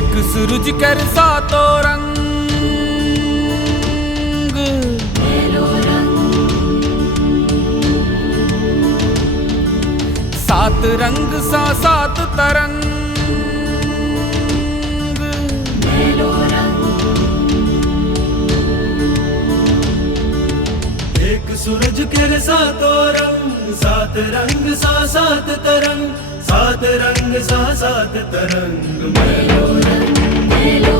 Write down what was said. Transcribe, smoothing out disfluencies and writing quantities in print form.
एक सूरज कर सातों रंग, सात रंग सा सात तरंग, एक सूरज के सातों रंग, सात रंग सा सात तरंग, सात रंग सा सात तरंग। मेलो रंग, मेलो